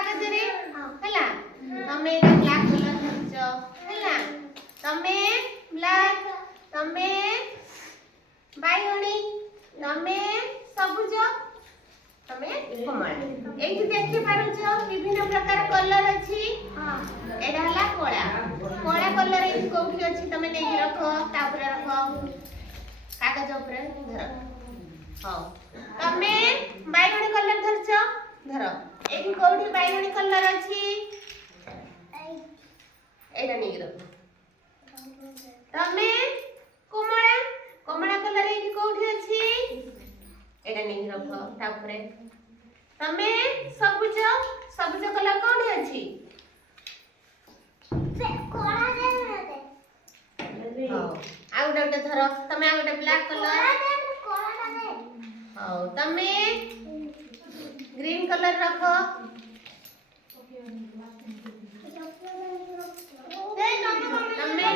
कागज रे हला तमे ब्लैक कलर धरछ हला तमे ब्लैक तमे बाइगणी तमे सबुज तमे कमला एठी देखि पारुछ विभिन्न प्रकार कलर अछि एडा हला कोळा कोळा कलर एठी कोठी अछि तमे नेही रखो ता ऊपर रखो कागज ऊपर धर हां तमे बाइगणी कलर धरछ धर एठी कोठी बाइगणी कलर अछि एडा नेही रखो तमे कमला कमला कलर एठी कोठी अछि एडा नेही रखो ता ऊपर तमे सबुज सबुज कलर कोठी अछि से कोळा दे हां आ गोटे धर तमे आ गोटे ब्लैक कलर कोळा दे हां तमे ग्रीन कलर रखो तमे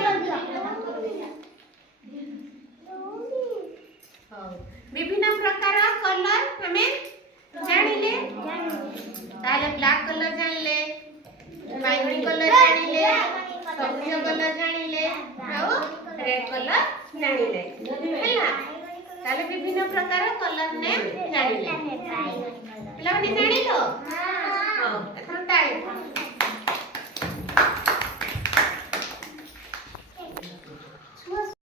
विभिन्न प्रकार कलर हमें जानिले ताले ब्लैक कलर जानिले बैगनी कलर जानिले सबुज कलर जानिले आउ रेड कलर जानिले हैला ताले विभिन्न प्रकार कलर ने जानिले पिला माने जानिलो हां एथन ताळे